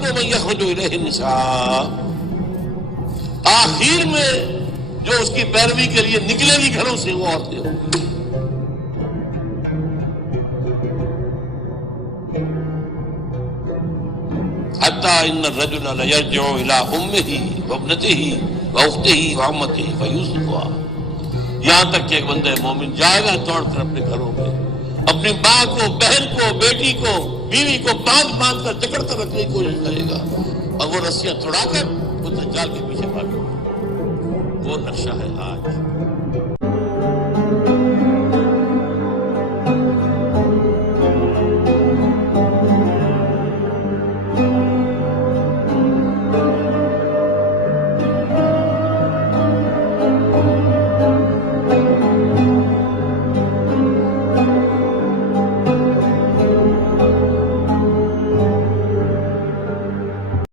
आखिर में यखरुजु इलैहि निसा, आखिर में जो उसकी पैरवी के लिए निकलेगी घरों से वो औरतें होंगी। हत्ता इन्न रजुला लयरजिउ इला उम्मिही व इब्नतिही व उख्तिही व अम्मतिही व यूसुफा, यहां तक कि एक बंदा मोमिन जाएगा दौड़कर अपने घरों में अपनी मां को, बहन को, बेटी को, बीवी को बांध बांध कर जकड़ कर रखने की कोशिश करेगा और वो रस्सियां तोड़ाकर वो दज्जाल के पीछे भागेगा। वो नक्शा है आज।